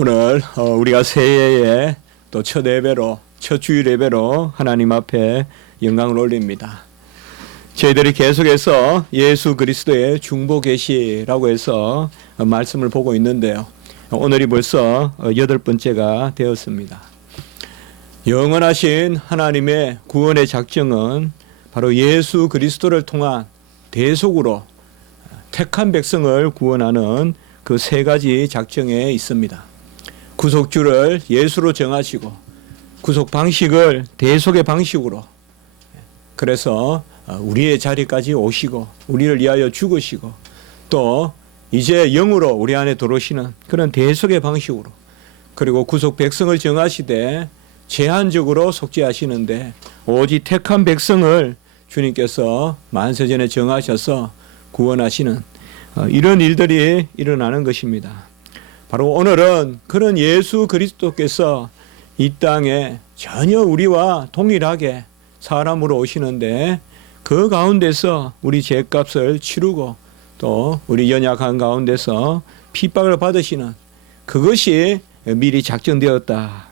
오늘 우리가 새해에 또 첫 예배로, 첫 주일 예배로 하나님 앞에 영광을 올립니다. 저희들이 계속해서 예수 그리스도의 중보 계시라고 해서 말씀을 보고 있는데요. 오늘이 벌써 8번째가 되었습니다. 영원하신 하나님의 구원의 작정은 바로 예수 그리스도를 통한 대속으로 택한 백성을 구원하는 그 세 가지 작정에 있습니다. 구속주를 예수로 정하시고 구속 방식을 대속의 방식으로, 그래서 우리의 자리까지 오시고 우리를 위하여 죽으시고 또 이제 영으로 우리 안에 들어오시는 그런 대속의 방식으로, 그리고 구속 백성을 정하시되 제한적으로 속죄하시는데 오직 택한 백성을 주님께서 만세전에 정하셔서 구원하시는 이런 일들이 일어나는 것입니다. 바로 오늘은 그런 예수 그리스도께서 이 땅에 전혀 우리와 동일하게 사람으로 오시는데 그 가운데서 우리 죄값을 치르고 또 우리 연약한 가운데서 핍박을 받으시는 그것이 미리 작정되었다.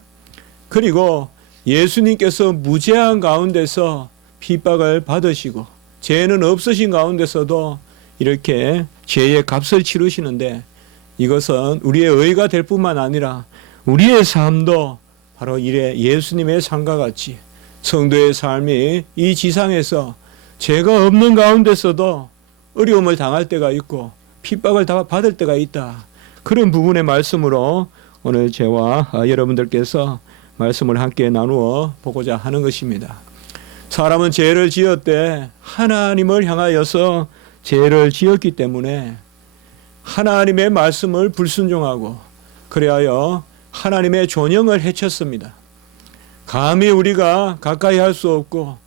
그리고 예수님께서 무죄한 가운데서 핍박을 받으시고 죄는 없으신 가운데서도 이렇게 죄의 값을 치르시는데 이것은 우리의 의가 될 뿐만 아니라 우리의 삶도 바로 이래 예수님의 삶과 같이 성도의 삶이 이 지상에서 죄가 없는 가운데서도 어려움을 당할 때가 있고 핍박을 받을 때가 있다. 그런 부분의 말씀으로 오늘 저와 여러분들께서 말씀을 함께 나누어 보고자 하는 것입니다. 사람은 죄를 지었되 하나님을 향하여서 죄를 지었기 때문에 하나님의 말씀을 불순종하고 그리하여 하나님의 존영을 해쳤습니다. 감히 우리가 가까이 할 수 없고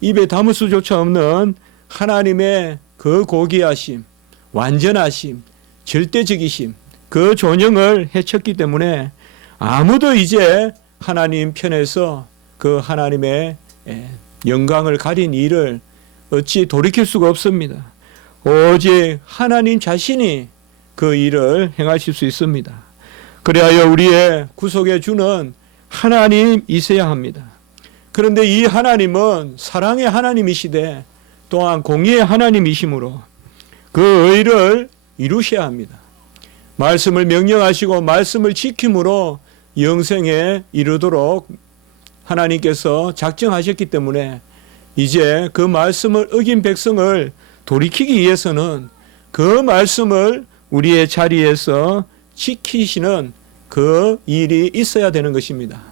입에 담을 수조차 없는 하나님의 그 고귀하심, 완전하심, 절대적이심, 그 존영을 해쳤기 때문에 아무도 이제 하나님 편에서 그 하나님의 영광을 가린 일을 어찌 돌이킬 수가 없습니다. 오직 하나님 자신이 그 일을 행하실 수 있습니다. 그리하여 우리의 구속의 주는 하나님이셔야 합니다. 그런데 이 하나님은 사랑의 하나님이시되 또한 공의의 하나님이시므로 그 의를 이루셔야 합니다. 말씀을 명령하시고 말씀을 지킴으로 영생에 이르도록 하나님께서 작정하셨기 때문에 이제 그 말씀을 어긴 백성을 돌이키기 위해서는 그 말씀을 우리의 자리에서 지키시는 그 일이 있어야 되는 것입니다.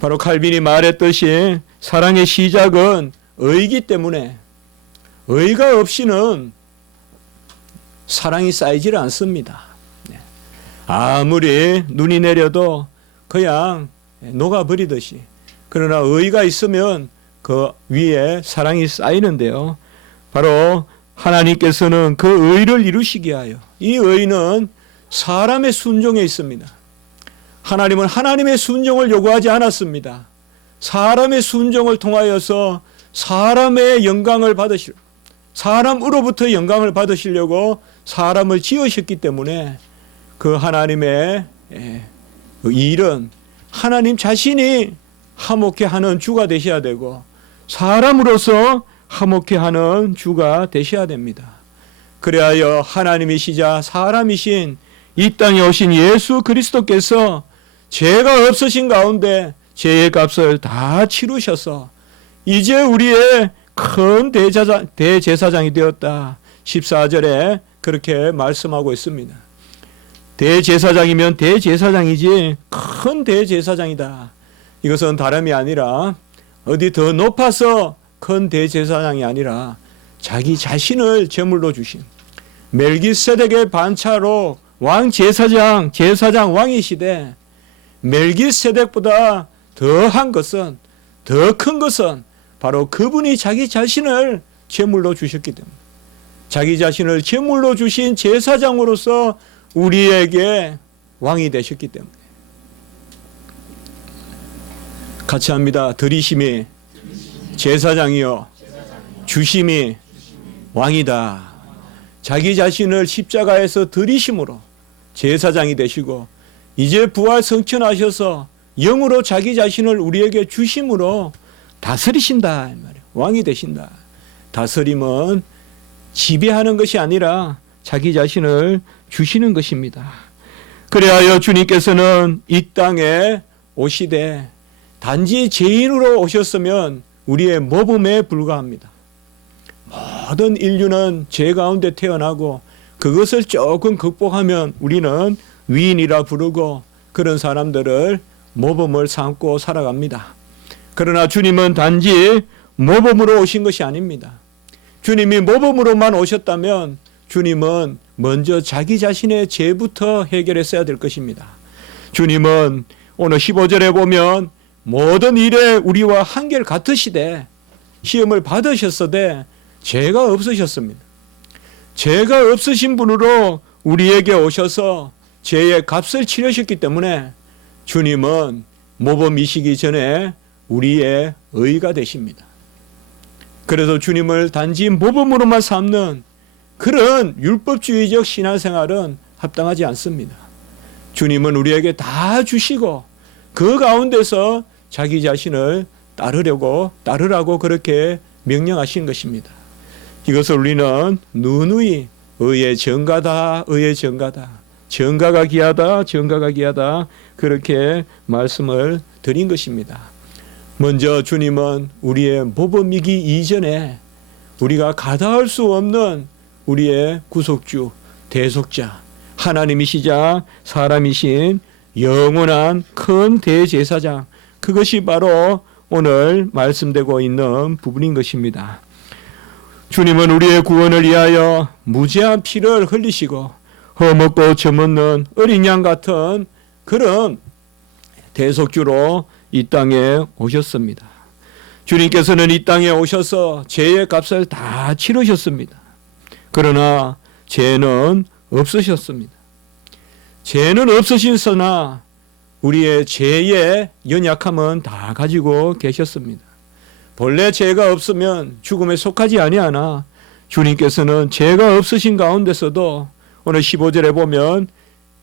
바로 칼빈이 말했듯이 사랑의 시작은 의이기 때문에 의가 없이는 사랑이 쌓이질 않습니다. 아무리 눈이 내려도 그냥 녹아버리듯이, 그러나 의가 있으면 그 위에 사랑이 쌓이는데요. 바로 하나님께서는 그 의를 이루시게 하여 이 의는 사람의 순종에 있습니다. 하나님은 하나님의 순종을 요구하지 않았습니다. 사람의 순종을 통하여서 사람의 영광을 사람으로부터 영광을 받으시려고 사람을 지으셨기 때문에 그 하나님의 일은 하나님 자신이 화목해 하는 주가 되셔야 되고 사람으로서 화목해 하는 주가 되셔야 됩니다. 그리하여 하나님이시자 사람이신 이 땅에 오신 예수 그리스도께서 죄가 없으신 가운데 죄의 값을 다 치르셔서 이제 우리의 큰 대제사장이 되었다. 14절에 그렇게 말씀하고 있습니다. 대제사장이면 대제사장이지 큰 대제사장이다. 이것은 다름이 아니라 어디 더 높아서 큰 대제사장이 아니라 자기 자신을 제물로 주신 멜기세덱의 반차로 왕제사장, 제사장 왕이시되 멜기세덱보다 더한 것은, 더 큰 것은 바로 그분이 자기 자신을 제물로 주셨기 때문에 자기 자신을 제물로 주신 제사장으로서 우리에게 왕이 되셨기 때문에 같이 합니다. 드리심이 제사장이요 주심이 왕이다. 자기 자신을 십자가에서 드리심으로 제사장이 되시고 이제 부활 성천하셔서 영으로 자기 자신을 우리에게 주심으로 다스리신다 이 말이에요. 왕이 되신다. 다스림은 지배하는 것이 아니라 자기 자신을 주시는 것입니다. 그래하여 주님께서는 이 땅에 오시되 단지 죄인으로 오셨으면 우리의 모범에 불과합니다. 모든 인류는 죄 가운데 태어나고 그것을 조금 극복하면 우리는 위인이라 부르고 그런 사람들을 모범을 삼고 살아갑니다. 그러나 주님은 단지 모범으로 오신 것이 아닙니다. 주님이 모범으로만 오셨다면 주님은 먼저 자기 자신의 죄부터 해결했어야 될 것입니다. 주님은 오늘 15절에 보면 모든 일에 우리와 한결 같으시되 시험을 받으셨으되 죄가 없으셨습니다. 죄가 없으신 분으로 우리에게 오셔서 죄의 값을 치르셨기 때문에 주님은 모범이시기 전에 우리의 의가 되십니다. 그래서 주님을 단지 모범으로만 삼는 그런 율법주의적 신앙생활은 합당하지 않습니다. 주님은 우리에게 다 주시고 그 가운데서 자기 자신을 따르라고 그렇게 명령하신 것입니다. 이것을 우리는 누누이 의의 정가다, 의의 정가다, 정가가 귀하다, 정가가 귀하다 그렇게 말씀을 드린 것입니다. 먼저 주님은 우리의 모범이기 이전에 우리가 가다할 수 없는 우리의 구속주, 대속자, 하나님이시자 사람이신 영원한 큰 대제사장, 그것이 바로 오늘 말씀되고 있는 부분인 것입니다. 주님은 우리의 구원을 위하여 무죄한 피를 흘리시고 허먹고 젖먹는 어린 양 같은 그런 대속주로 이 땅에 오셨습니다. 주님께서는 이 땅에 오셔서 죄의 값을 다 치르셨습니다. 그러나 죄는 없으셨습니다. 죄는 없으시으나 우리의 죄의 연약함은 다 가지고 계셨습니다. 본래 죄가 없으면 죽음에 속하지 아니하나 주님께서는 죄가 없으신 가운데서도 오늘 15절에 보면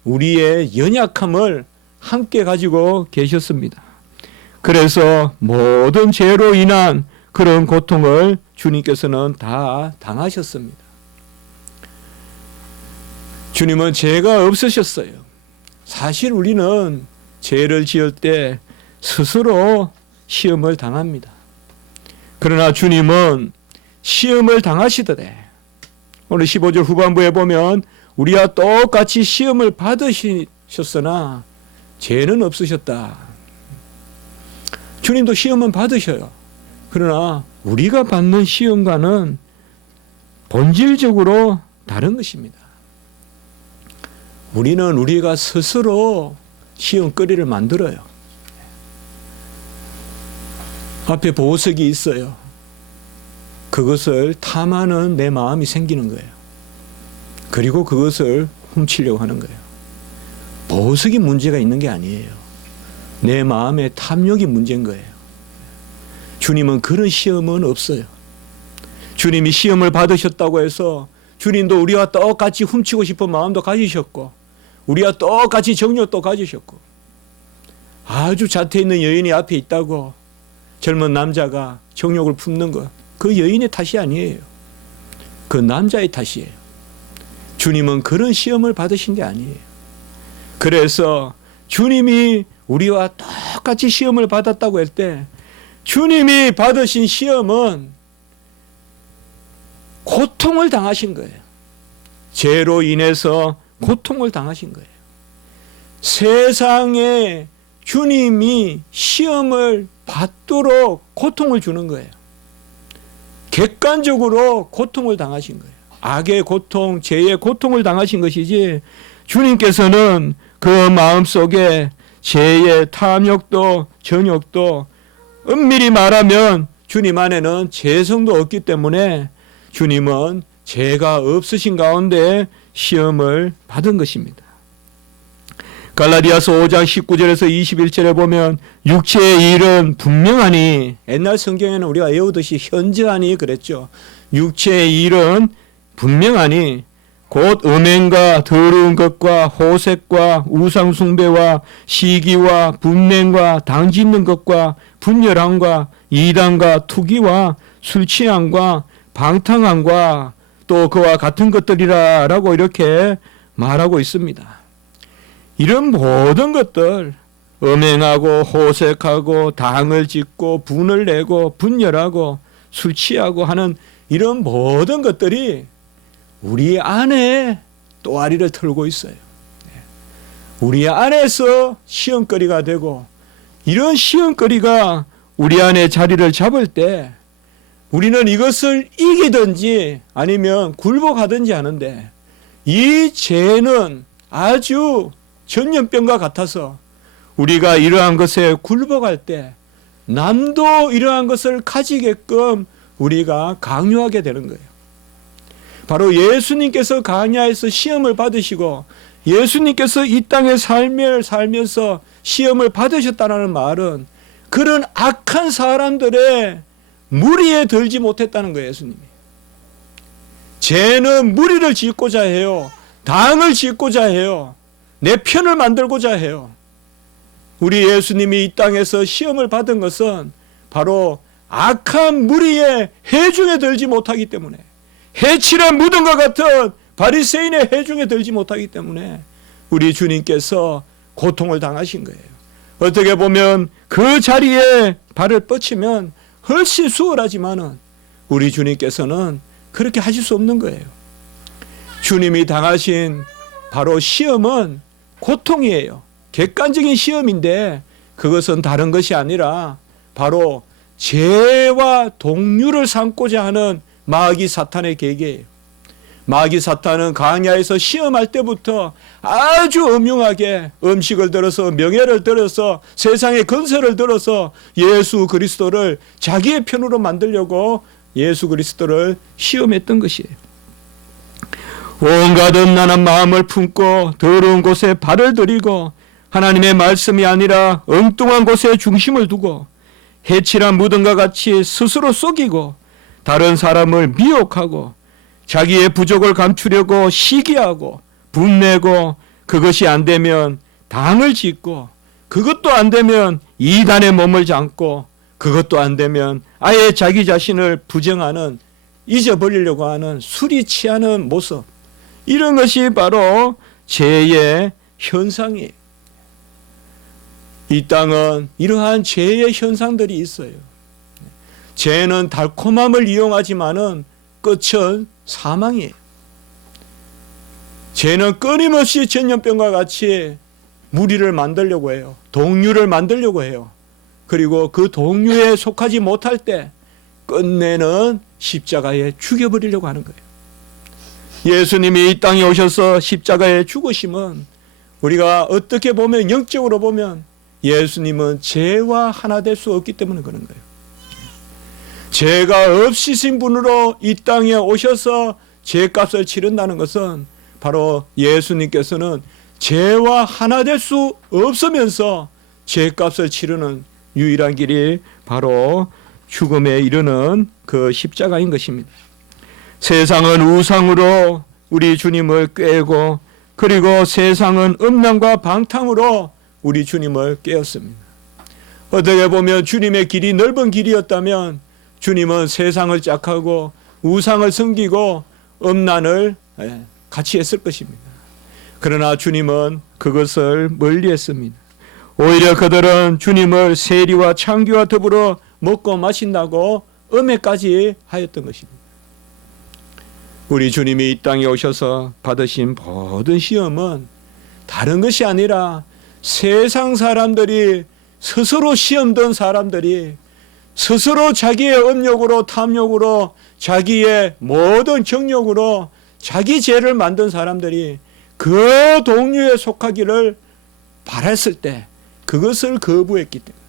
우리의 연약함을 함께 가지고 계셨습니다. 그래서 모든 죄로 인한 그런 고통을 주님께서는 다 당하셨습니다. 주님은 죄가 없으셨어요. 사실 우리는 죄를 지을 때 스스로 시험을 당합니다. 그러나 주님은 시험을 당하시더래. 오늘 15절 후반부에 보면 우리와 똑같이 시험을 받으셨으나 죄는 없으셨다. 주님도 시험은 받으셔요. 그러나 우리가 받는 시험과는 본질적으로 다른 것입니다. 우리는 우리가 스스로 시험거리를 만들어요. 앞에 보석이 있어요. 그것을 탐하는 내 마음이 생기는 거예요. 그리고 그것을 훔치려고 하는 거예요. 보석이 문제가 있는 게 아니에요. 내 마음의 탐욕이 문제인 거예요. 주님은 그런 시험은 없어요. 주님이 시험을 받으셨다고 해서 주님도 우리와 똑같이 훔치고 싶은 마음도 가지셨고 우리와 똑같이 정욕도 가지셨고 아주 자태 있는 여인이 앞에 있다고 젊은 남자가 정욕을 품는 것, 그 여인의 탓이 아니에요. 그 남자의 탓이에요. 주님은 그런 시험을 받으신 게 아니에요. 그래서 주님이 우리와 똑같이 시험을 받았다고 할 때 주님이 받으신 시험은 고통을 당하신 거예요. 죄로 인해서 고통을 당하신 거예요. 세상에 주님이 시험을 받도록 고통을 주는 거예요. 객관적으로 고통을 당하신 거예요. 악의 고통, 죄의 고통을 당하신 것이지 주님께서는 그 마음속에 죄의 탐욕도 정욕도 엄밀히 말하면 주님 안에는 죄성도 없기 때문에 주님은 죄가 없으신 가운데 시험을 받은 것입니다. 갈라디아서 5장 19절에서 21절에 보면 육체의 일은 분명하니, 옛날 성경에는 우리가 외우듯이 현저하니 그랬죠. 육체의 일은 분명하니 곧 음행과 더러운 것과 호색과 우상숭배와 시기와 분냉과 당짓는 것과 분열함과 이단과 투기와 술취함과 방탕함과 또 그와 같은 것들이라 라고 이렇게 말하고 있습니다. 이런 모든 것들, 음행하고 호색하고 당을 짓고 분을 내고 분열하고 술 취하고 하는 이런 모든 것들이 우리 안에 또아리를 털고 있어요. 우리 안에서 시험거리가 되고, 이런 시험거리가 우리 안에 자리를 잡을 때 우리는 이것을 이기든지 아니면 굴복하든지 하는데, 이 죄는 아주 전염병과 같아서 우리가 이러한 것에 굴복할 때 남도 이러한 것을 가지게끔 우리가 강요하게 되는 거예요. 바로 예수님께서 광야에서 시험을 받으시고 예수님께서 이 땅의 삶을 살면서 시험을 받으셨다는 말은 그런 악한 사람들의 무리에 들지 못했다는 거예요. 예수님이. 죄는 무리를 짓고자 해요. 당을 짓고자 해요. 내 편을 만들고자 해요. 우리 예수님이 이 땅에서 시험을 받은 것은 바로 악한 무리의 해중에 들지 못하기 때문에, 해칠한 무덤과 같은 바리새인의 해중에 들지 못하기 때문에 우리 주님께서 고통을 당하신 거예요. 어떻게 보면 그 자리에 발을 뻗치면 훨씬 수월하지만은 우리 주님께서는 그렇게 하실 수 없는 거예요. 주님이 당하신 바로 시험은 고통이에요. 객관적인 시험인데 그것은 다른 것이 아니라 바로 죄와 동류를 삼고자 하는 마귀 사탄의 계계예요. 마귀 사탄은 광야에서 시험할 때부터 아주 엄중하게 음식을 들어서 명예를 들어서 세상의 건설을 들어서 예수 그리스도를 자기의 편으로 만들려고 예수 그리스도를 시험했던 것이에요. 온갖 음란한 마음을 품고 더러운 곳에 발을 들이고 하나님의 말씀이 아니라 엉뚱한 곳에 중심을 두고 해칠한 무덤과 같이 스스로 속이고 다른 사람을 미혹하고 자기의 부족을 감추려고 시기하고 분내고 그것이 안 되면 당을 짓고 그것도 안 되면 이단의 몸을 잠고 그것도 안 되면 아예 자기 자신을 부정하는, 잊어버리려고 하는, 술이 취하는 모습, 이런 것이 바로 죄의 현상이에요. 이 땅은 이러한 죄의 현상들이 있어요. 죄는 달콤함을 이용하지만은 끝은 사망이에요. 죄는 끊임없이 전염병과 같이 무리를 만들려고 해요. 동류를 만들려고 해요. 그리고 그 동류에 속하지 못할 때 끝내는 십자가에 죽여버리려고 하는 거예요. 예수님이 이 땅에 오셔서 십자가에 죽으심은 우리가 어떻게 보면 영적으로 보면 예수님은 죄와 하나 될 수 없기 때문에 그런 거예요. 죄가 없으신 분으로 이 땅에 오셔서 죄값을 치른다는 것은 바로 예수님께서는 죄와 하나 될 수 없으면서 죄값을 치르는 유일한 길이 바로 죽음에 이르는 그 십자가인 것입니다. 세상은 우상으로 우리 주님을 꾀고 그리고 세상은 음란과 방탕으로 우리 주님을 꾀었습니다. 어떻게 보면 주님의 길이 넓은 길이었다면 주님은 세상을 짝하고 우상을 섬기고 음란을 같이 했을 것입니다. 그러나 주님은 그것을 멀리했습니다. 오히려 그들은 주님을 세리와 창기와 더불어 먹고 마신다고 음해까지 하였던 것입니다. 우리 주님이 이 땅에 오셔서 받으신 모든 시험은 다른 것이 아니라 세상 사람들이 스스로 시험 든 사람들이 스스로 자기의 음욕으로 탐욕으로 자기의 모든 정욕으로 자기 죄를 만든 사람들이 그 동류에 속하기를 바랐을 때 그것을 거부했기 때문에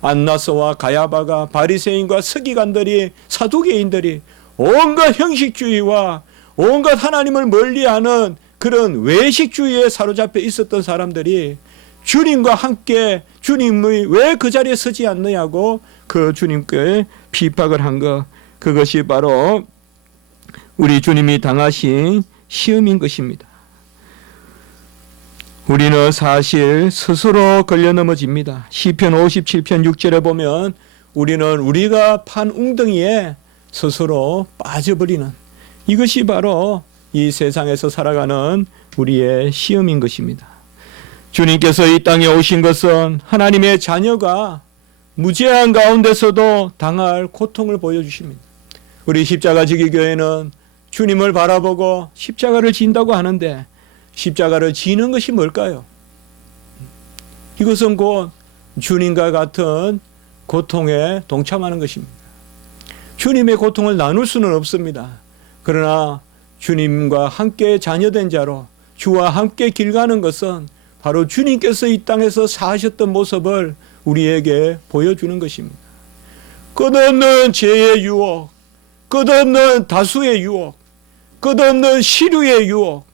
안나스와 가야바가 바리새인과 서기관들이 사두개인들이 온갖 형식주의와 온갖 하나님을 멀리하는 그런 외식주의에 사로잡혀 있었던 사람들이 주님과 함께 주님이 왜 그 자리에 서지 않느냐고 그 주님께 비박을 한 것, 그것이 바로 우리 주님이 당하신 시험인 것입니다. 우리는 사실 스스로 걸려 넘어집니다. 시편 57편 6절에 보면 우리는 우리가 판 웅덩이에 스스로 빠져버리는, 이것이 바로 이 세상에서 살아가는 우리의 시험인 것입니다. 주님께서 이 땅에 오신 것은 하나님의 자녀가 무죄한 가운데서도 당할 고통을 보여주십니다. 우리 십자가 지기 교회는 주님을 바라보고 십자가를 진다고 하는데, 십자가를 지는 것이 뭘까요? 이것은 곧 주님과 같은 고통에 동참하는 것입니다. 주님의 고통을 나눌 수는 없습니다. 그러나 주님과 함께 자녀된 자로 주와 함께 길 가는 것은 바로 주님께서 이 땅에서 사셨던 모습을 우리에게 보여주는 것입니다. 끝없는 죄의 유혹, 끝없는 다수의 유혹, 끝없는 시류의 유혹,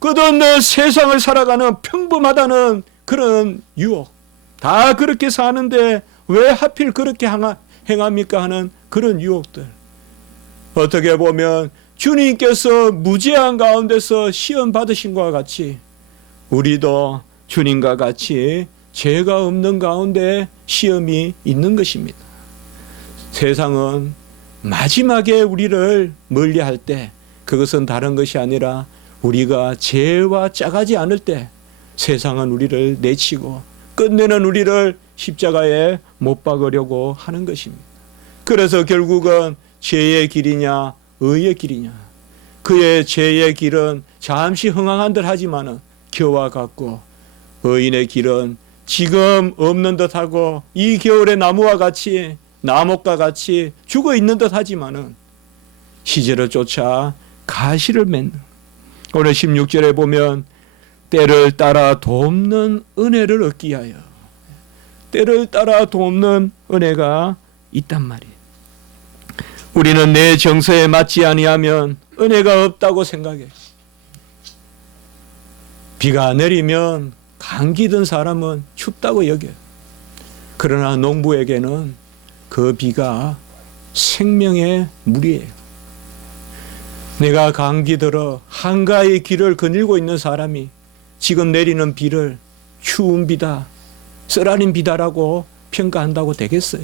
끝없는 세상을 살아가는 평범하다는 그런 유혹, 다 그렇게 사는데 왜 하필 그렇게 행합니까 하는 그런 유혹들. 어떻게 보면 주님께서 무죄한 가운데서 시험 받으신 것과 같이 우리도 주님과 같이 죄가 없는 가운데 시험이 있는 것입니다. 세상은 마지막에 우리를 멀리할 때 그것은 다른 것이 아니라 우리가 죄와 짜가지 않을 때 세상은 우리를 내치고 끝내는 우리를 십자가에 못 박으려고 하는 것입니다. 그래서 결국은 죄의 길이냐 의의 길이냐, 그의 죄의 길은 잠시 흥황한들 하지만은 겨와 같고 의인의 길은 지금 없는 듯하고 이 겨울의 나무와 같이 나목과 같이 죽어 있는 듯 하지만은 시절을 쫓아 가시를 맺는, 오늘 16절에 보면 때를 따라 돕는 은혜를 얻기 위하여, 때를 따라 돕는 은혜가 있단 말이에요. 우리는 내 정서에 맞지 아니하면 은혜가 없다고 생각해. 비가 내리면 감기 든 사람은 춥다고 여겨요. 그러나 농부에게는 그 비가 생명의 물이에요. 내가 감기 들어 한가히 길을 거닐고 있는 사람이 지금 내리는 비를 추운 비다, 쓰라린 비다라고 평가한다고 되겠어요?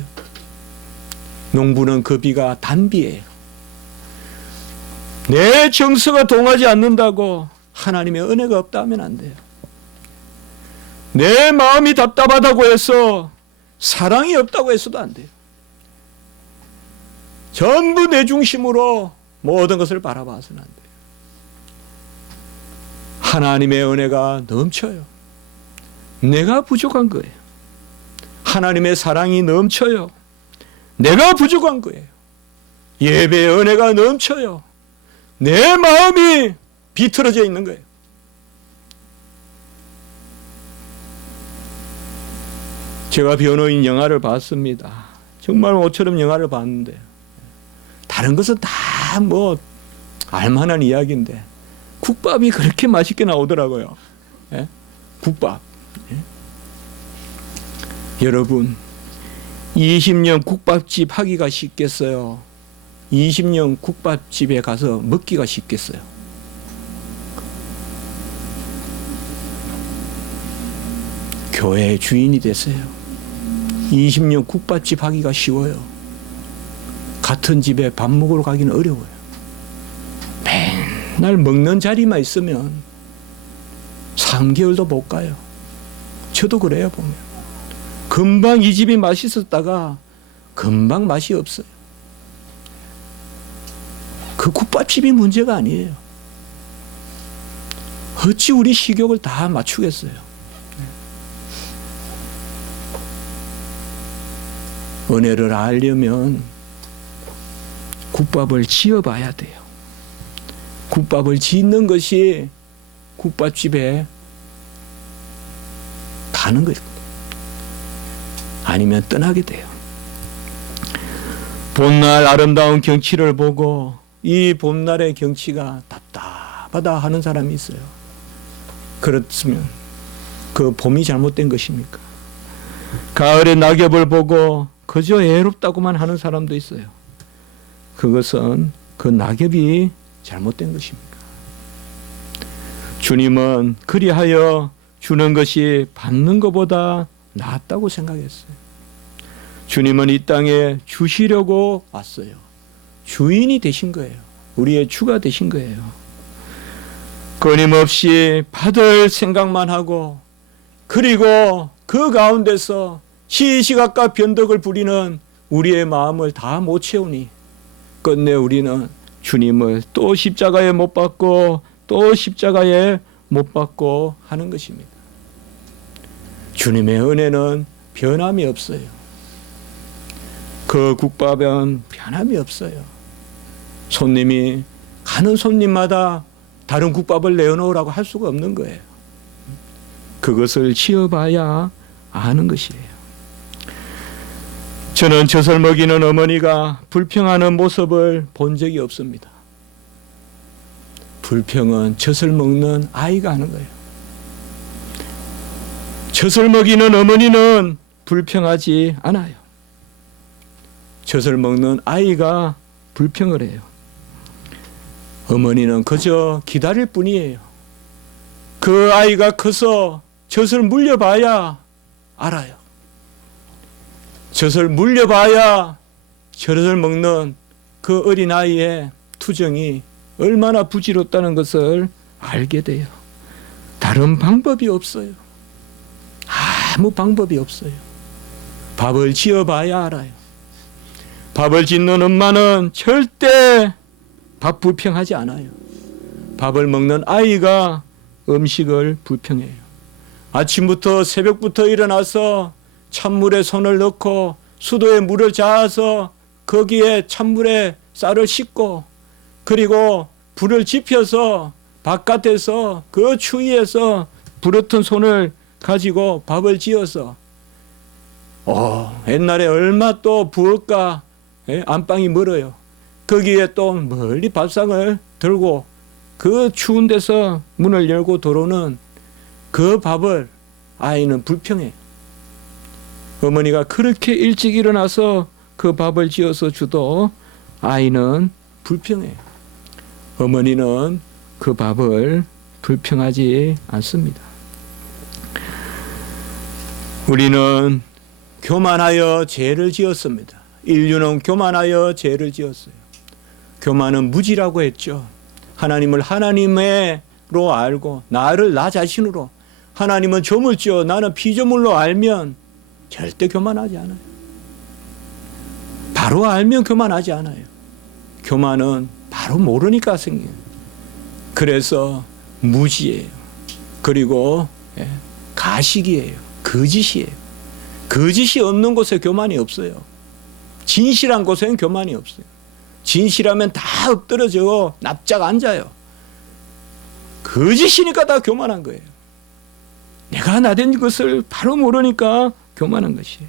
농부는 그 비가 단비예요. 내 정서가 동하지 않는다고 하나님의 은혜가 없다 하면 안 돼요. 내 마음이 답답하다고 해서 사랑이 없다고 해서도 안 돼요. 전부 내 중심으로 모든 것을 바라봐서는 안 돼요. 하나님의 은혜가 넘쳐요. 내가 부족한 거예요. 하나님의 사랑이 넘쳐요. 내가 부족한 거예요. 예배의 은혜가 넘쳐요. 내 마음이 비틀어져 있는 거예요. 제가 변호인 영화를 봤습니다. 정말 모처럼 영화를 봤는데 다른 것은 다 뭐 알만한 이야기인데 국밥이 그렇게 맛있게 나오더라고요. 예? 국밥. 예? 여러분 20년 국밥집 하기가 쉽겠어요? 20년 국밥집에 가서 먹기가 쉽겠어요? 교회의 주인이 되세요. 20년 국밥집 하기가 쉬워요. 같은 집에 밥 먹으러 가기는 어려워요. 맨날 먹는 자리만 있으면 3개월도 못 가요. 저도 그래요. 보면 금방 이 집이 맛있었다가 금방 맛이 없어요. 그 국밥집이 문제가 아니에요. 어찌 우리 식욕을 다 맞추겠어요? 은혜를 알려면 국밥을 지어봐야 돼요. 국밥을 짓는 것이 국밥집에 가는 거예요. 아니면 떠나게 돼요. 봄날 아름다운 경치를 보고 이 봄날의 경치가 답답하다 하는 사람이 있어요. 그렇으면 그 봄이 잘못된 것입니까? 가을의 낙엽을 보고 그저 애롭다고만 하는 사람도 있어요. 그것은 그 낙엽이 잘못된 것입니까? 주님은 그리하여 주는 것이 받는 것보다 낫다고 생각했어요. 주님은 이 땅에 주시려고 왔어요. 주인이 되신 거예요. 우리의 주가 되신 거예요. 끊임없이 받을 생각만 하고, 그리고 그 가운데서 시시각각 변덕을 부리는 우리의 마음을 다 못 채우니 끝내 우리는 주님을 또 십자가에 못 박고 또 십자가에 못 박고 하는 것입니다. 주님의 은혜는 변함이 없어요. 그 국밥은 변함이 없어요. 손님이 가는 손님마다 다른 국밥을 내어놓으라고 할 수가 없는 거예요. 그것을 지어봐야 아는 것이에요. 저는 젖을 먹이는 어머니가 불평하는 모습을 본 적이 없습니다. 불평은 젖을 먹는 아이가 하는 거예요. 젖을 먹이는 어머니는 불평하지 않아요. 젖을 먹는 아이가 불평을 해요. 어머니는 그저 기다릴 뿐이에요. 그 아이가 커서 젖을 물려봐야 알아요. 젖을 물려봐야 젖을 먹는 그 어린아이의 투정이 얼마나 부질없다는 것을 알게 돼요. 다른 방법이 없어요. 아무 방법이 없어요. 밥을 지어봐야 알아요. 밥을 짓는 엄마는 절대 밥 불평하지 않아요. 밥을 먹는 아이가 음식을 불평해요. 아침부터 새벽부터 일어나서 찬물에 손을 넣고 수도에 물을 자아서 거기에 찬물에 쌀을 씻고, 그리고 불을 지펴서 바깥에서 그 추위에서 부르튼 손을 가지고 밥을 지어서, 옛날에 얼마 또 부엌과 안방이 멀어요. 거기에 또 멀리 밥상을 들고 그 추운 데서 문을 열고 들어오는 그 밥을 아이는 불평해. 어머니가 그렇게 일찍 일어나서 그 밥을 지어서 주도 아이는 불평해. 어머니는 그 밥을 불평하지 않습니다. 우리는 교만하여 죄를 지었습니다. 인류는 교만하여 죄를 지었어요. 교만은 무지라고 했죠. 하나님을 하나님으로 알고 나를 나 자신으로, 하나님은 조물주요 나는 피조물로 알면 절대 교만하지 않아요. 바로 알면 교만하지 않아요. 교만은 바로 모르니까 생겨요. 그래서 무지예요. 그리고 가식이에요. 거짓이에요. 거짓이 없는 곳에 교만이 없어요. 진실한 곳에는 교만이 없어요. 진실하면 다 엎드러져 납작 앉아요. 거짓이니까 다 교만한 거예요. 내가 나된 것을 바로 모르니까 교만한 것이에요.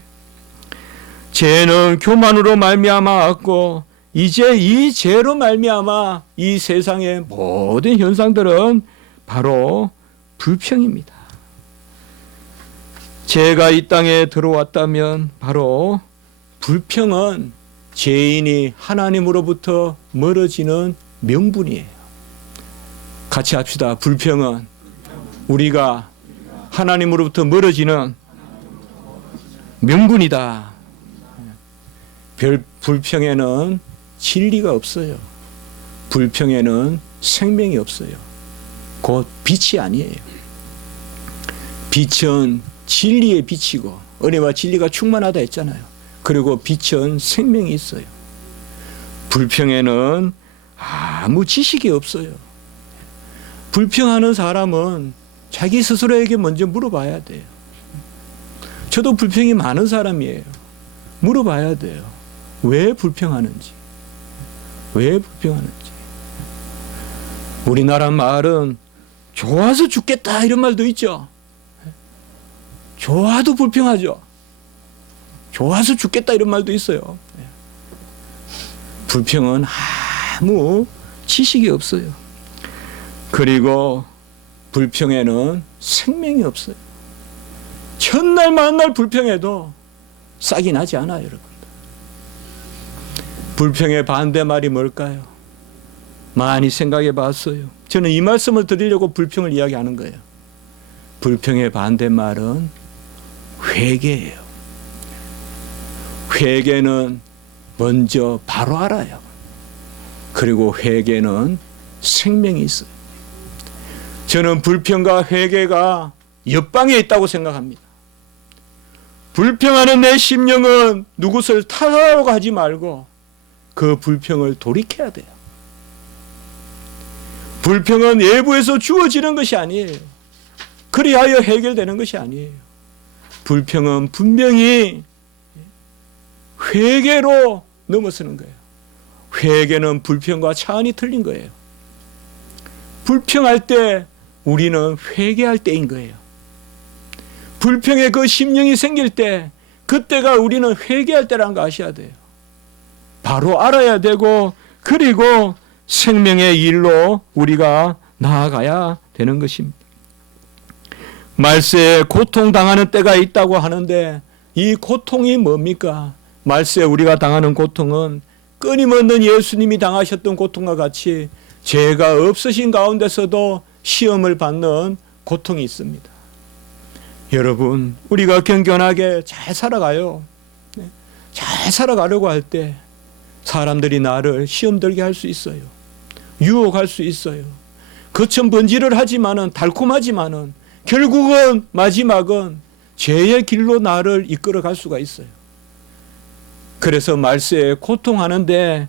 죄는 교만으로 말미암아 왔고, 이제 이 죄로 말미암아 이 세상의 모든 현상들은 바로 불평입니다. 죄가 이 땅에 들어왔다면 바로 불평은 죄인이 하나님으로부터 멀어지는 명분이에요. 같이 합시다. 불평은 우리가 하나님으로부터 멀어지는 명분이다. 불평에는 진리가 없어요. 불평에는 생명이 없어요. 곧 빛이 아니에요. 빛은 진리의 빛이고 은혜와 진리가 충만하다 했잖아요. 그리고 빛은 생명이 있어요. 불평에는 아무 지식이 없어요. 불평하는 사람은 자기 스스로에게 먼저 물어봐야 돼요. 저도 불평이 많은 사람이에요. 물어봐야 돼요. 왜 불평하는지. 왜 불평하는지. 우리나라 말은 좋아서 죽겠다 이런 말도 있죠. 좋아도 불평하죠. 좋아서 죽겠다 이런 말도 있어요. 불평은 아무 지식이 없어요. 그리고 불평에는 생명이 없어요. 첫날 만날 불평해도 싹이 나지 않아요, 여러분. 불평의 반대말이 뭘까요? 많이 생각해 봤어요. 저는 이 말씀을 드리려고 불평을 이야기하는 거예요. 불평의 반대말은 회개예요. 회개는 먼저 바로 알아요. 그리고 회개는 생명이 있어요. 저는 불평과 회개가 옆방에 있다고 생각합니다. 불평하는 내 심령은 누구를 탓하려고 하지 말고 그 불평을 돌이켜야 돼요. 불평은 외부에서 주어지는 것이 아니에요. 그리하여 해결되는 것이 아니에요. 불평은 분명히 회개로 넘어서는 거예요. 회개는 불평과 차원이 틀린 거예요. 불평할 때 우리는 회개할 때인 거예요. 불평의 그 심령이 생길 때 그때가 우리는 회개할 때라는 거 아셔야 돼요. 바로 알아야 되고 그리고 생명의 일로 우리가 나아가야 되는 것입니다. 말세에 고통당하는 때가 있다고 하는데 이 고통이 뭡니까? 말세에 우리가 당하는 고통은 끊임없는 예수님이 당하셨던 고통과 같이 죄가 없으신 가운데서도 시험을 받는 고통이 있습니다. 여러분, 우리가 경건하게 잘 살아가요. 잘 살아가려고 할 때 사람들이 나를 시험 들게 할 수 있어요. 유혹할 수 있어요. 거친 번지를 하지만은 달콤하지만은 결국은 마지막은 죄의 길로 나를 이끌어 갈 수가 있어요. 그래서 말세에 고통하는데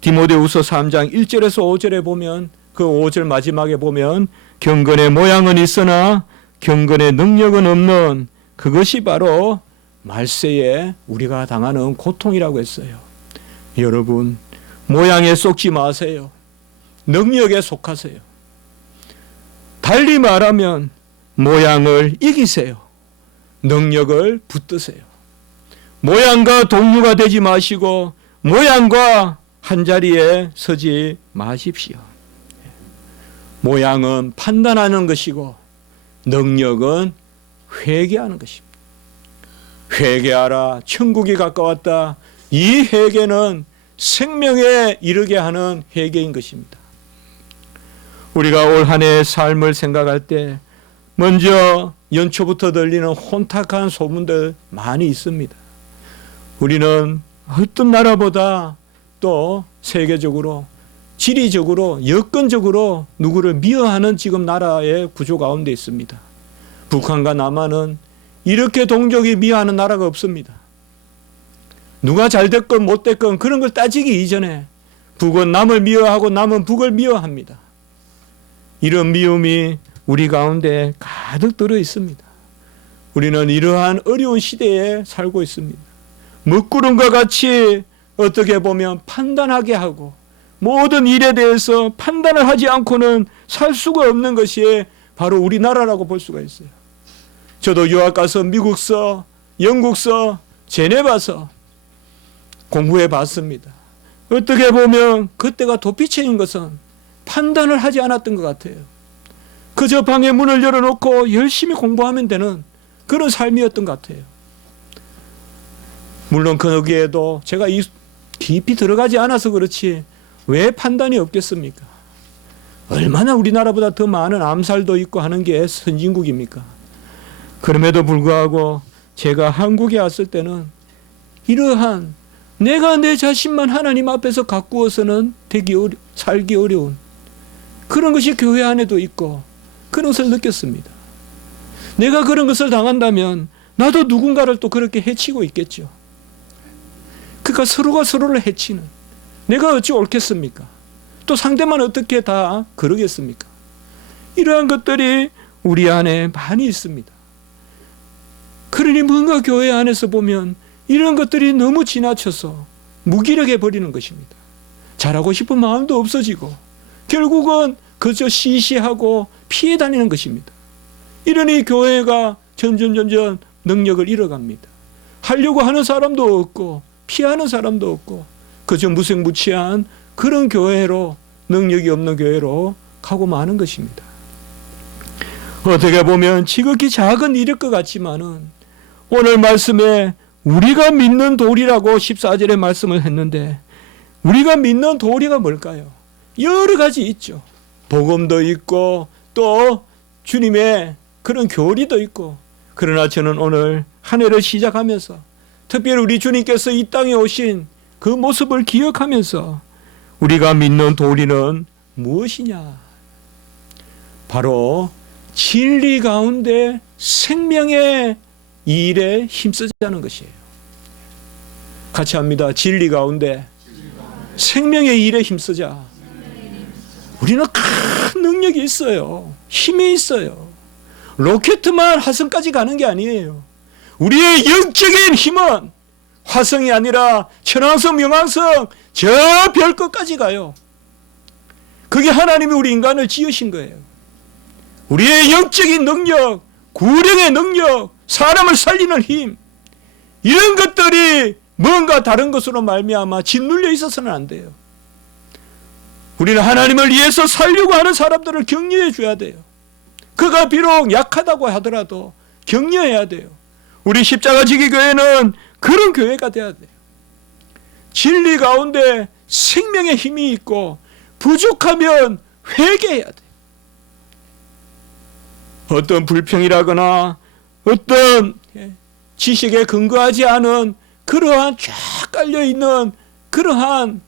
디모데후서 3장 1절에서 5절에 보면 그 5절 마지막에 보면 경건의 모양은 있으나 경건의 능력은 없는 그것이 바로 말세에 우리가 당하는 고통이라고 했어요. 여러분, 모양에 속지 마세요. 능력에 속하세요. 달리 말하면 모양을 이기세요. 능력을 붙드세요. 모양과 동료가 되지 마시고 모양과 한자리에 서지 마십시오. 모양은 판단하는 것이고 능력은 회개하는 것입니다. 회개하라, 천국이 가까웠다. 이 회개는 생명에 이르게 하는 회개인 것입니다. 우리가 올 한 해의 삶을 생각할 때 먼저 연초부터 들리는 혼탁한 소문들 많이 있습니다. 우리는 어떤 나라보다 또 세계적으로 지리적으로 여건적으로 누구를 미워하는 지금 나라의 구조 가운데 있습니다. 북한과 남한은 이렇게 동족이 미워하는 나라가 없습니다. 누가 잘 됐건 못 됐건 그런 걸 따지기 이전에 북은 남을 미워하고 남은 북을 미워합니다. 이런 미움이 우리 가운데 가득 들어 있습니다. 우리는 이러한 어려운 시대에 살고 있습니다. 먹구름과 같이 어떻게 보면 판단하게 하고 모든 일에 대해서 판단을 하지 않고는 살 수가 없는 것이 바로 우리나라라고 볼 수가 있어요. 저도 유학 가서 미국서, 영국서, 제네바서 공부해 봤습니다. 어떻게 보면 그때가 도피처인 것은 판단을 하지 않았던 것 같아요. 그저 방에 문을 열어놓고 열심히 공부하면 되는 그런 삶이었던 것 같아요. 물론 거기에도 제가 깊이 들어가지 않아서 그렇지 왜 판단이 없겠습니까? 얼마나 우리나라보다 더 많은 암살도 있고 하는 게 선진국입니까? 그럼에도 불구하고 제가 한국에 왔을 때는 이러한 내가 내 자신만 하나님 앞에서 가꾸어서는 살기 어려운 그런 것이 교회 안에도 있고 그런 것을 느꼈습니다. 내가 그런 것을 당한다면 나도 누군가를 또 그렇게 해치고 있겠죠. 그러니까 서로가 서로를 해치는 내가 어찌 옳겠습니까? 또 상대만 어떻게 다 그러겠습니까? 이러한 것들이 우리 안에 많이 있습니다. 그러니 뭔가 교회 안에서 보면 이런 것들이 너무 지나쳐서 무기력해 버리는 것입니다. 잘하고 싶은 마음도 없어지고 결국은 그저 시시하고 피해 다니는 것입니다. 이러니 교회가 점점 능력을 잃어갑니다. 하려고 하는 사람도 없고 피하는 사람도 없고 그저 무색무취한 그런 교회로 능력이 없는 교회로 가고 마는 것입니다. 어떻게 보면 지극히 작은 일일 것 같지만은 오늘 말씀에 우리가 믿는 도리라고 14절에 말씀을 했는데 우리가 믿는 도리가 뭘까요? 여러 가지 있죠. 복음도 있고 또 주님의 그런 교리도 있고, 그러나 저는 오늘 한 해를 시작하면서 특별히 우리 주님께서 이 땅에 오신 그 모습을 기억하면서 우리가 믿는 도리는 무엇이냐? 바로 진리 가운데 생명의 일에 힘쓰자는 것이에요. 같이 합니다. 진리 가운데 생명의 일에 힘쓰자. 우리는 큰 능력이 있어요. 힘이 있어요. 로켓만 화성까지 가는 게 아니에요. 우리의 영적인 힘은 화성이 아니라 천왕성, 명왕성, 저 별 끝까지 가요. 그게 하나님이 우리 인간을 지으신 거예요. 우리의 영적인 능력, 구령의 능력, 사람을 살리는 힘, 이런 것들이 뭔가 다른 것으로 말미암아 짓눌려 있어서는 안 돼요. 우리는 하나님을 위해서 살려고 하는 사람들을 격려해 줘야 돼요. 그가 비록 약하다고 하더라도 격려해야 돼요. 우리 십자가 지기 교회는 그런 교회가 돼야 돼요. 진리 가운데 생명의 힘이 있고 부족하면 회개해야 돼요. 어떤 불평이라거나 어떤 지식에 근거하지 않은 그러한 쫙 깔려있는 그러한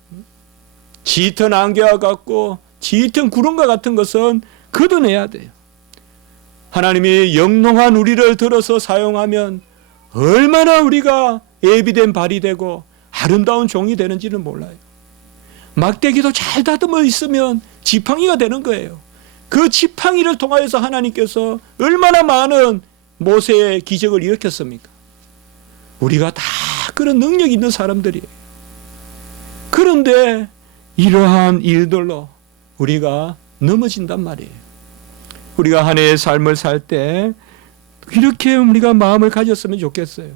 짙은 안개와 같고 짙은 구름과 같은 것은 걷어내야 돼요. 하나님이 영롱한 우리를 들어서 사용하면 얼마나 우리가 예비된 발이 되고 아름다운 종이 되는지는 몰라요. 막대기도 잘 다듬어 있으면 지팡이가 되는 거예요. 그 지팡이를 통하여서 하나님께서 얼마나 많은 모세의 기적을 일으켰습니까? 우리가 다 그런 능력이 있는 사람들이에요. 그런데 이러한 일들로 우리가 넘어진단 말이에요. 우리가 한 해의 삶을 살 때 이렇게 우리가 마음을 가졌으면 좋겠어요.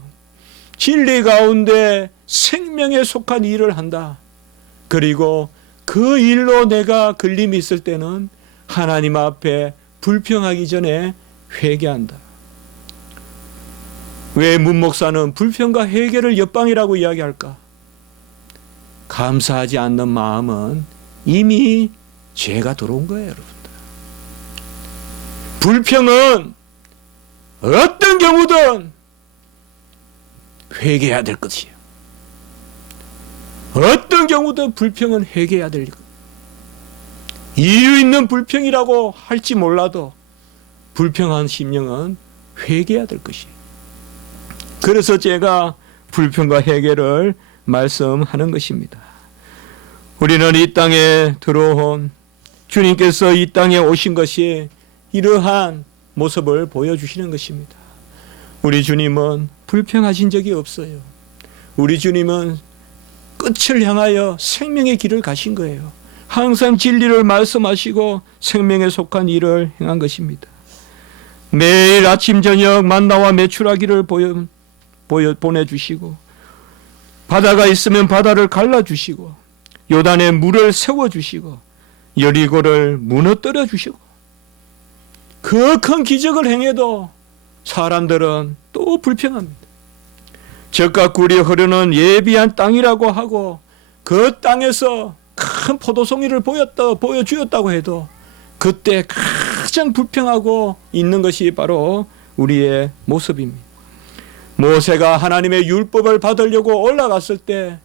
진리 가운데 생명에 속한 일을 한다. 그리고 그 일로 내가 걸림이 있을 때는 하나님 앞에 불평하기 전에 회개한다. 왜 문목사는 불평과 회개를 옆방이라고 이야기할까? 감사하지 않는 마음은 이미 죄가 들어온 거예요, 여러분들. 불평은 어떤 경우든 회개해야 될 것이에요. 어떤 경우든 불평은 회개해야 될 것. 이유 있는 불평이라고 할지 몰라도 불평한 심령은 회개해야 될 것이에요. 그래서 제가 불평과 회개를 말씀하는 것입니다. 우리는 이 땅에 들어온 주님께서 이 땅에 오신 것이 이러한 모습을 보여주시는 것입니다. 우리 주님은 불평하신 적이 없어요. 우리 주님은 끝을 향하여 생명의 길을 가신 거예요. 항상 진리를 말씀하시고 생명에 속한 일을 행한 것입니다. 매일 아침 저녁 만나와 메추라기를 보내주시고, 바다가 있으면 바다를 갈라주시고, 요단에 물을 세워주시고, 여리고를 무너뜨려 주시고, 그 큰 기적을 행해도 사람들은 또 불평합니다. 젖과 꿀이 흐르는 예비한 땅이라고 하고 그 땅에서 큰 포도송이를 보여주었다고 해도 그때 가장 불평하고 있는 것이 바로 우리의 모습입니다. 모세가 하나님의 율법을 받으려고 올라갔을 때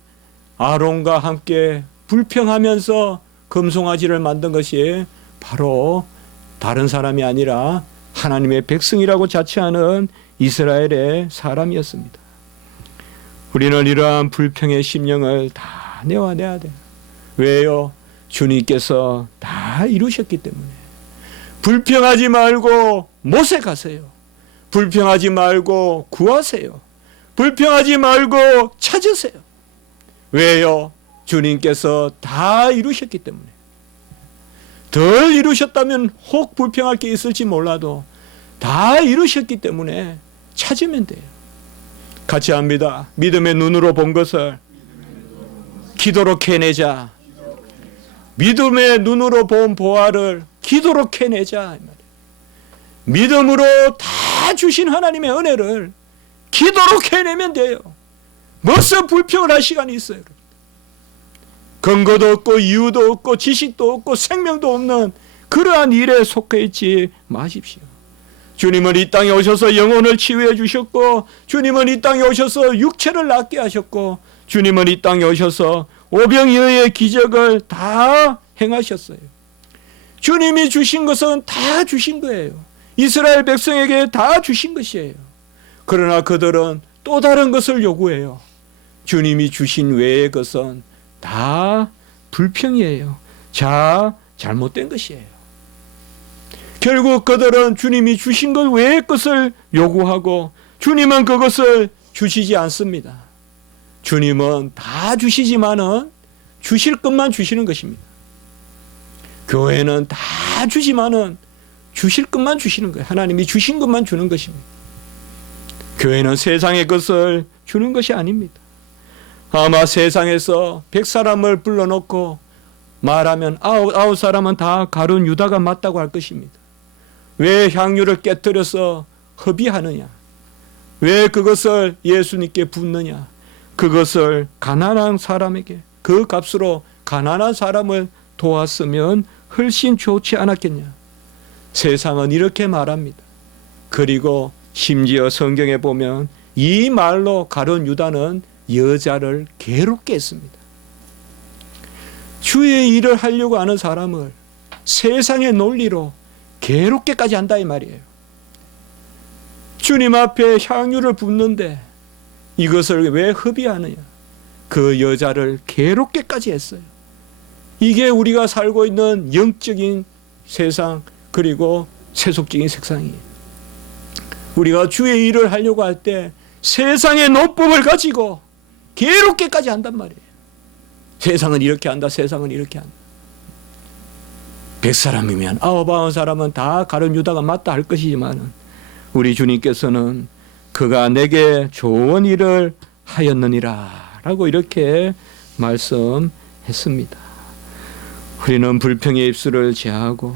아론과 함께 불평하면서 금송아지를 만든 것이 바로 다른 사람이 아니라 하나님의 백성이라고 자처하는 이스라엘의 사람이었습니다. 우리는 이러한 불평의 심령을 다 내어내야 돼요. 왜요? 주님께서 다 이루셨기 때문에. 불평하지 말고 모색하세요. 불평하지 말고 구하세요. 불평하지 말고 찾으세요. 왜요? 주님께서 다 이루셨기 때문에. 덜 이루셨다면 혹 불평할 게 있을지 몰라도 다 이루셨기 때문에 찾으면 돼요. 같이 합니다. 믿음의 눈으로 본 것을 기도로 캐내자. 믿음의 눈으로 본 보화를 기도로 캐내자. 믿음으로 다 주신 하나님의 은혜를 기도로 캐내면 돼요. 무슨 불평을 할 시간이 있어요. 근거도 없고 이유도 없고 지식도 없고 생명도 없는 그러한 일에 속해 있지 마십시오. 주님은 이 땅에 오셔서 영혼을 치유해 주셨고, 주님은 이 땅에 오셔서 육체를 낫게 하셨고, 주님은 이 땅에 오셔서 오병이어의 기적을 다 행하셨어요. 주님이 주신 것은 다 주신 거예요. 이스라엘 백성에게 다 주신 것이에요. 그러나 그들은 또 다른 것을 요구해요. 주님이 주신 외의 것은 다 불평이에요. 잘못된 것이에요. 결국 그들은 주님이 주신 것 외의 것을 요구하고, 주님은 그것을 주시지 않습니다. 주님은 다 주시지만은 주실 것만 주시는 것입니다. 교회는 다 주지만은 주실 것만 주시는 거예요. 하나님이 주신 것만 주는 것입니다. 교회는 세상의 것을 주는 것이 아닙니다. 아마 세상에서 100사람을 불러놓고 말하면 아홉 사람은 다 가룟 유다가 맞다고 할 것입니다. 왜 향유를 깨뜨려서 허비하느냐? 왜 그것을 예수님께 붓느냐? 그것을 가난한 사람에게, 그 값으로 가난한 사람을 도왔으면 훨씬 좋지 않았겠냐? 세상은 이렇게 말합니다. 그리고 심지어 성경에 보면 이 말로 가룟 유다는 여자를 괴롭게 했습니다. 주의 일을 하려고 하는 사람을 세상의 논리로 괴롭게까지 한다 이 말이에요. 주님 앞에 향유를 붓는데 이것을 왜 허비하느냐? 그 여자를 괴롭게까지 했어요. 이게 우리가 살고 있는 영적인 세상, 그리고 세속적인 세상이에요. 우리가 주의 일을 하려고 할 때 세상의 노법을 가지고 괴롭게까지 한단 말이에요. 세상은 이렇게 한다, 세상은 이렇게 한다. 100사람이면 99사람은 다 가룟 유다가 맞다 할 것이지만, 우리 주님께서는 그가 내게 좋은 일을 하였느니라 라고 이렇게 말씀했습니다. 우리는 불평의 입술을 제하고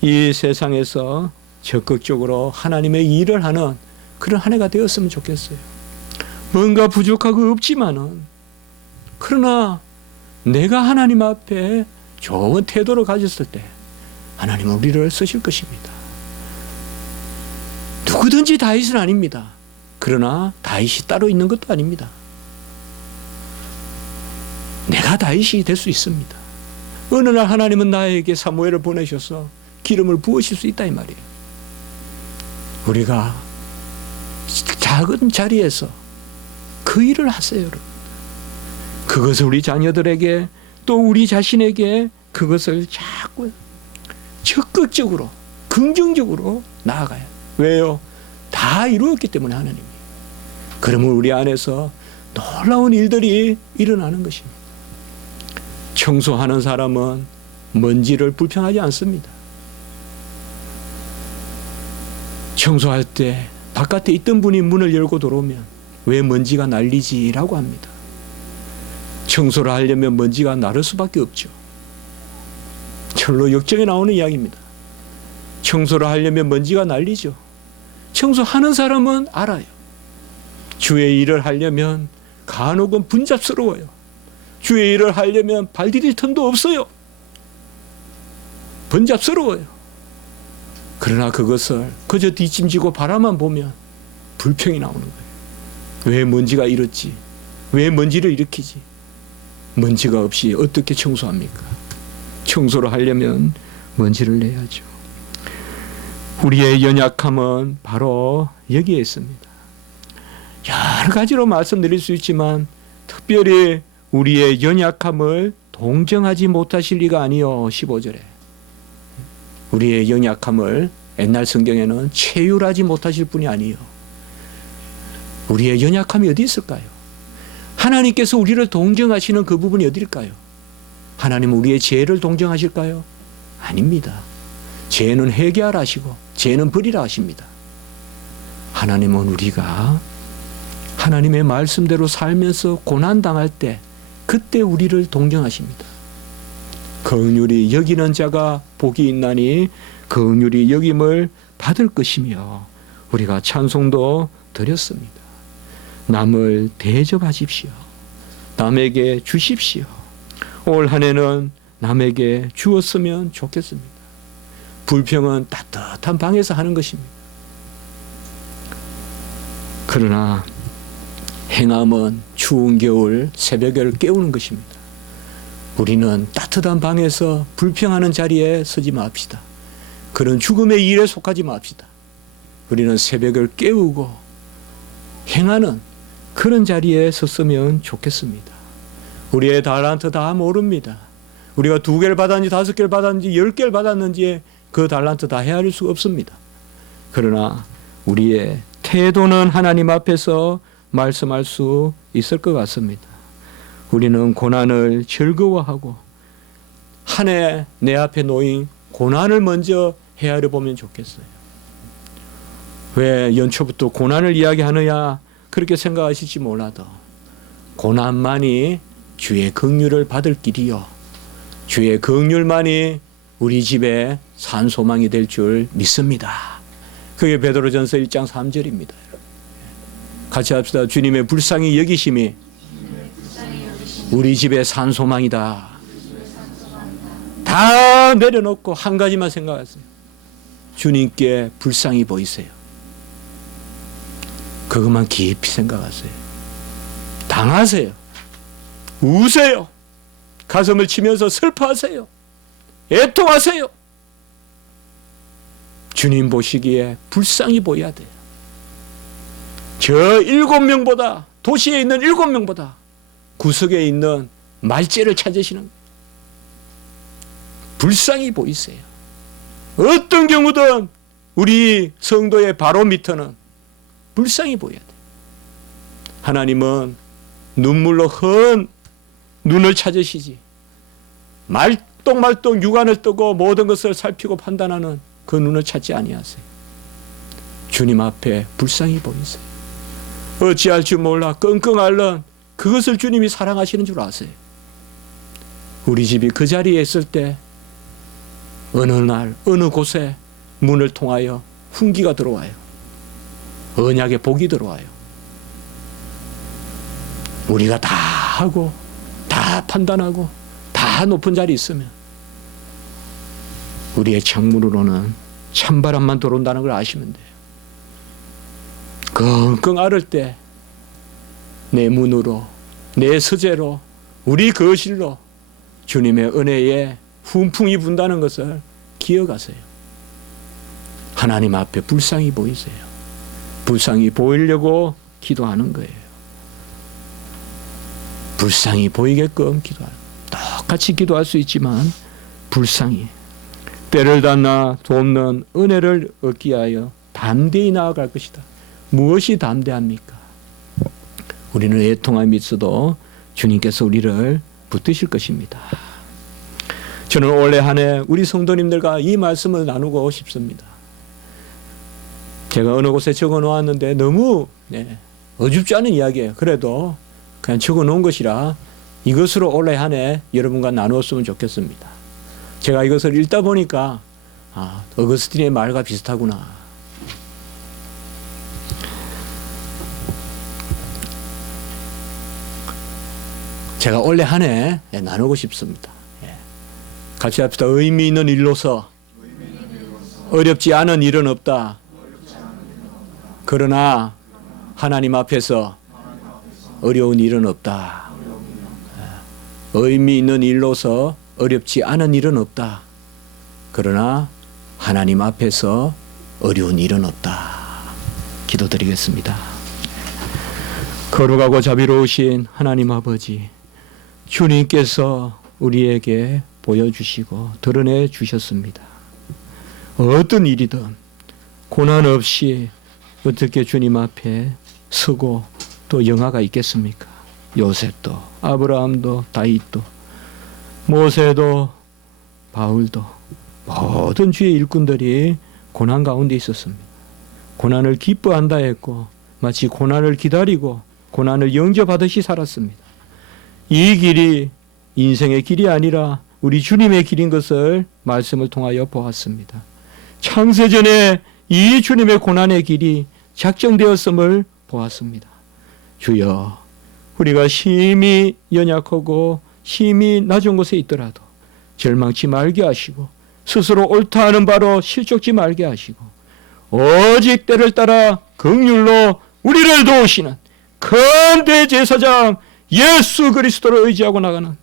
이 세상에서 적극적으로 하나님의 일을 하는 그런 한 해가 되었으면 좋겠어요. 뭔가 부족하고 없지만은, 그러나 내가 하나님 앞에 좋은 태도를 가졌을 때 하나님은 우리를 쓰실 것입니다. 누구든지 다윗은 아닙니다. 그러나 다윗이 따로 있는 것도 아닙니다. 내가 다윗이 될 수 있습니다. 어느 날 하나님은 나에게 사무엘을 보내셔서 기름을 부으실 수 있다 이 말이에요. 우리가 작은 자리에서 그 일을 하세요, 여러분. 그것을 우리 자녀들에게, 또 우리 자신에게 그것을 자꾸 적극적으로, 긍정적으로 나아가요. 왜요? 다 이루었기 때문에 하나님이. 그러면 우리 안에서 놀라운 일들이 일어나는 것입니다. 청소하는 사람은 먼지를 불평하지 않습니다. 청소할 때 바깥에 있던 분이 문을 열고 들어오면 왜 먼지가 날리지라고 합니다. 청소를 하려면 먼지가 나를 수밖에 없죠. 철로 역정에 나오는 이야기입니다. 청소를 하려면 먼지가 날리죠. 청소하는 사람은 알아요. 주의 일을 하려면 간혹은 분잡스러워요. 주의 일을 하려면 발 디딜 틈도 없어요. 번잡스러워요. 그러나 그것을 그저 뒷짐지고 바라만 보면 불평이 나오는 거예요. 왜 먼지가 이렇지? 왜 먼지를 일으키지? 먼지가 없이 어떻게 청소합니까? 청소를 하려면 먼지를 내야죠. 우리의 연약함은 바로 여기에 있습니다. 여러 가지로 말씀드릴 수 있지만 특별히 우리의 연약함을 동정하지 못하실 리가 아니요. 15절에 우리의 연약함을 옛날 성경에는 체휼하지 못하실 분이 아니요. 우리의 연약함이 어디 있을까요? 하나님께서 우리를 동정하시는 그 부분이 어디일까요? 하나님은 우리의 죄를 동정하실까요? 아닙니다. 죄는 회개하라 하시고 죄는 버리라 하십니다. 하나님은 우리가 하나님의 말씀대로 살면서 고난당할 때 그때 우리를 동정하십니다. 긍휼히 여기는 자가 복이 있나니 긍휼히 여김을 받을 것이며, 우리가 찬송도 드렸습니다. 남을 대접하십시오. 남에게 주십시오. 올 한 해는 남에게 주었으면 좋겠습니다. 불평은 따뜻한 방에서 하는 것입니다. 그러나 행함은 추운 겨울 새벽을 깨우는 것입니다. 우리는 따뜻한 방에서 불평하는 자리에 서지 맙시다. 그런 죽음의 일에 속하지 맙시다. 우리는 새벽을 깨우고 행하는 그런 자리에 섰으면 좋겠습니다. 우리의 달란트 다 모릅니다. 우리가 2개를 받았는지 5개를 받았는지 10개를 받았는지 그 달란트 다 헤아릴 수가 없습니다. 그러나 우리의 태도는 하나님 앞에서 말씀할 수 있을 것 같습니다. 우리는 고난을 즐거워하고 한 해 내 앞에 놓인 고난을 먼저 헤아려 보면 좋겠어요. 왜 연초부터 고난을 이야기하느냐 그렇게 생각하실지 몰라도 고난만이 주의 긍휼을 받을 길이요, 주의 긍휼만이 우리 집에 산 소망이 될 줄 믿습니다. 그게 베드로전서 1장 3절입니다. 같이 합시다. 주님의 불쌍히 여기심이 우리 집에 산 소망이다. 다 내려놓고 한 가지만 생각하세요. 주님께 불쌍히 보이세요. 그것만 깊이 생각하세요. 당하세요. 우세요. 가슴을 치면서 슬퍼하세요. 애통하세요. 주님 보시기에 불쌍히 보여야 돼요. 저 7명보다, 도시에 있는 7명보다 구석에 있는 말죄를 찾으시는 거예요. 불쌍히 보이세요. 어떤 경우든 우리 성도의 바로 밑에는 불쌍히 보여야 돼요. 하나님은 눈물로 헌 눈을 찾으시지 말똥말똥 육안을 뜨고 모든 것을 살피고 판단하는 그 눈을 찾지 아니하세요. 주님 앞에 불쌍히 보이세요. 어찌할 줄 몰라 끙끙 앓는 그것을 주님이 사랑하시는 줄 아세요. 우리 집이 그 자리에 있을 때 어느 날 어느 곳에 문을 통하여 훈기가 들어와요. 언약의 복이 들어와요. 우리가 다 하고 다 판단하고 다 높은 자리에 있으면 우리의 창문으로는 찬바람만 들어온다는 걸 아시면 돼요. 끙끙 앓을 때 내 문으로, 내 서재로, 우리 거실로 주님의 은혜에 훈풍이 분다는 것을 기억하세요. 하나님 앞에 불쌍히 보이세요. 불쌍히 보이려고 기도하는 거예요. 불쌍히 보이게끔 기도하는 거예요. 똑같이 기도할 수 있지만 불쌍히 때를 닿나 돕는 은혜를 얻기 위하여 담대히 나아갈 것이다. 무엇이 담대합니까? 우리는 애통함이 있어도 주님께서 우리를 붙드실 것입니다. 저는 올해 한 해 우리 성도님들과 이 말씀을 나누고 싶습니다. 제가 어느 곳에 적어 놓았는데 너무 어줍지 않은 이야기예요. 그래도 그냥 적어 놓은 것이라 이것으로 올해 한 해 여러분과 나누었으면 좋겠습니다. 제가 이것을 읽다 보니까 어거스틴의 말과 비슷하구나. 제가 올해 한 해 나누고 싶습니다. 같이 합시다. 의미 있는 일로서 어렵지 않은 일은 없다. 그러나 하나님 앞에서 어려운 일은 없다. 의미 있는 일로서 어렵지 않은 일은 없다. 그러나 하나님 앞에서 어려운 일은 없다. 기도드리겠습니다. 거룩하고 자비로우신 하나님 아버지, 주님께서 우리에게 보여주시고 드러내 주셨습니다. 어떤 일이든 고난 없이 어떻게 주님 앞에 서고 또 영화가 있겠습니까? 요셉도, 아브라함도, 다윗도, 모세도, 바울도 모든 주의 일꾼들이 고난 가운데 있었습니다. 고난을 기뻐한다 했고 마치 고난을 기다리고 고난을 영접하듯이 살았습니다. 이 길이 인생의 길이 아니라 우리 주님의 길인 것을 말씀을 통하여 보았습니다. 창세전에 이 주님의 고난의 길이 작정되었음을 보았습니다. 주여, 우리가 심히 연약하고 심히 낮은 곳에 있더라도 절망치 말게 하시고 스스로 옳다 하는 바로 실족지 말게 하시고 오직 때를 따라 긍휼로 우리를 도우시는 큰 대제사장 예수 그리스도를 의지하고 나가는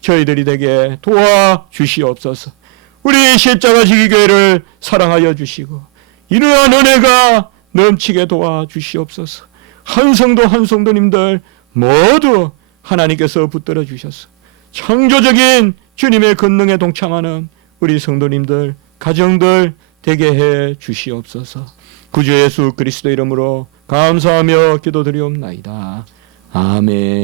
저희들이 되게 도와주시옵소서. 우리 십자가 지기 교회를 사랑하여 주시고 이러한 은혜가 넘치게 도와주시옵소서. 한 성도님들 모두 하나님께서 붙들어 주셔서 창조적인 주님의 권능에 동참하는 우리 성도님들, 가정들 되게 해 주시옵소서. 구주 예수 그리스도 이름으로 감사하며 기도드리옵나이다. 아멘.